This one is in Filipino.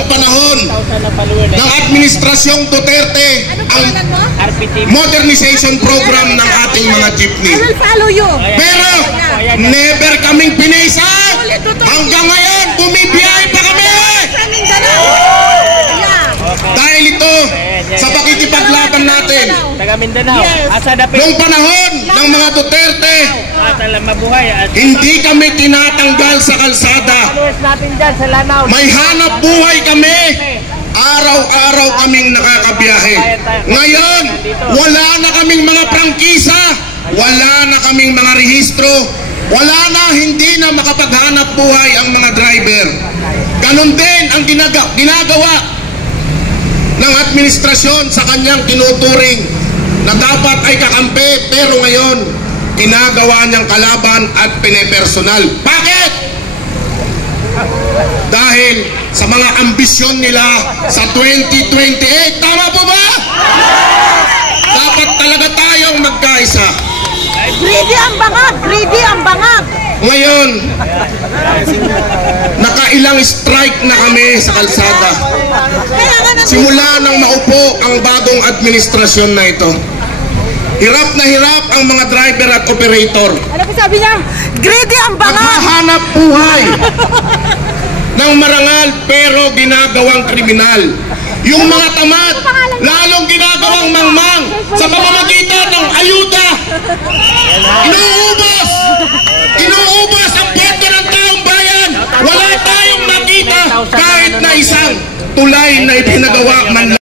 ng panahon ng Administrasyong Duterte ang modernization program ng ating mga jeepney. Pero never kaming pinisa. Hanggang ngayon, bumibiyahe pa kami! Dahil ito sa pakikipaglaban natin noong panahon ng mga Duterte, hindi kami tinatanggal sa kalsada. May hanap buhay kami. Araw-araw kaming nakakabiyahe. Ngayon, wala na kaming mga prangkisa, wala na kaming mga rehistro, wala na, hindi na makapaghanap buhay ang mga driver. Ganon din ang ginagawa ng administrasyon sa kanyang tinuturing na dapat ay kakampi, pero ngayon ginagawa niyang kalaban at pinepersonal. Bakit? Dahil sa mga ambisyon nila sa 2028. Tama po ba? Dapat talaga tayong magkaisa. Greedy ang bangag! Greedy ang bangag! Ngayon, nakailang strike na kami sa kalsada. Simula nang maupo ang bagong administrasyon na ito. Hirap na hirap ang mga driver at operator. Ano po sabi niya? Greedy ang bangag! Naghahanap buhay ng marangal pero ginagawang kriminal. Yung mga tamad, lalong ginagawang mangmang sa pamamagitan ng ayuda. Inuubos ang pondo ng taong bayan. Wala tayong nakita kahit na isang tulay na ipinagawa man.